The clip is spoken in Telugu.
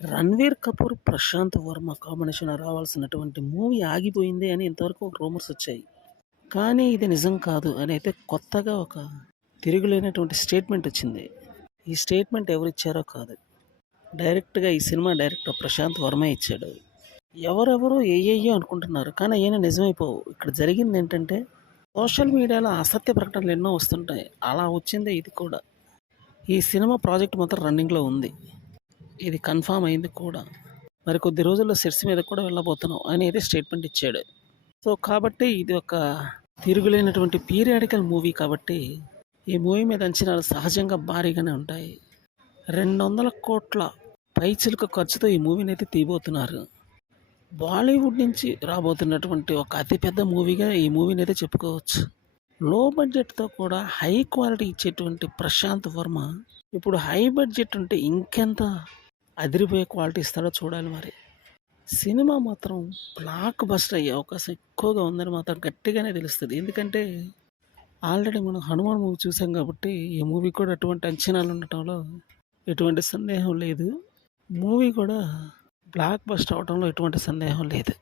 'రణ్వీర్ కపూర్, ప్రశాంత్ వర్మ' కాంబినేషన్‌లో రావాల్సినటువంటి మూవీ ఆగిపోయింది అని ఇంతవరకు రూమర్స్ వచ్చాయి. కానీ ఇది నిజం కాదు అని అయితే కొత్తగా ఒక తిరుగులేనటువంటి స్టేట్మెంట్ వచ్చింది. ఈ స్టేట్మెంట్ ఎవరిచ్చారో కాదు. డైరెక్ట్‌గా ఈ సినిమా డైరెక్టర్ ప్రశాంత్ వర్మే ఇచ్చాడు. ఎవరెవరో ఏయేయో అనుకుంటున్నారు. కానీ అయన్నీ నిజమైపోవు. ఇక్కడ జరిగిందేంటంటే సోషల్ మీడియాలో అసత్య ప్రకటనలు ఎన్నో వస్తుంటాయి. అలా వచ్చిందే ఇది కూడా. ఈ సినిమా ప్రాజెక్ట్ మాత్రం రన్నింగ్‌లో ఉంది. ఇది కన్ఫర్మ్ అయింది కూడా. మరి కొద్ది రోజుల్లో సెట్స్ మీద కూడా వెళ్ళబోతున్నాం అనేది స్టేట్మెంట్ ఇచ్చాడు. సో కాబట్టి ఇది ఒక తిరుగులేనటువంటి పీరియాడికల్ మూవీ కాబట్టి ఈ మూవీ మీద అంచనాలు సహజంగా భారీగానే ఉంటాయి. 200 కోట్ల పైచిలుక ఖర్చుతో ఈ మూవీని అయితే తీయబోతున్నారు. బాలీవుడ్ నుంచి రాబోతున్నటువంటి ఒక అతిపెద్ద మూవీగా ఈ మూవీని అయితే చెప్పుకోవచ్చు. లో బడ్జెట్తో కూడా హై క్వాలిటీ ఇచ్చేటువంటి ప్రశాంత్ వర్మ ఇప్పుడు హై బడ్జెట్ ఉంటే ఇంకెంత అదిరిపోయే క్వాలిటీ ఇస్తాడో చూడాలి మరి. సినిమా మాత్రం బ్లాక్ బస్టర్ అయ్యే అవకాశం ఎక్కువగా ఉందని మాత్రం గట్టిగానే తెలుస్తుంది. ఎందుకంటే ఆల్రెడీ మనం హనుమాన్ మూవీ చూసాం కాబట్టి ఈ మూవీ కూడా అటువంటి అంచనాలు ఉండటంలో ఎటువంటి సందేహం లేదు. మూవీ కూడా బ్లాక్ బస్టర్ అవడంలో ఎటువంటి సందేహం లేదు.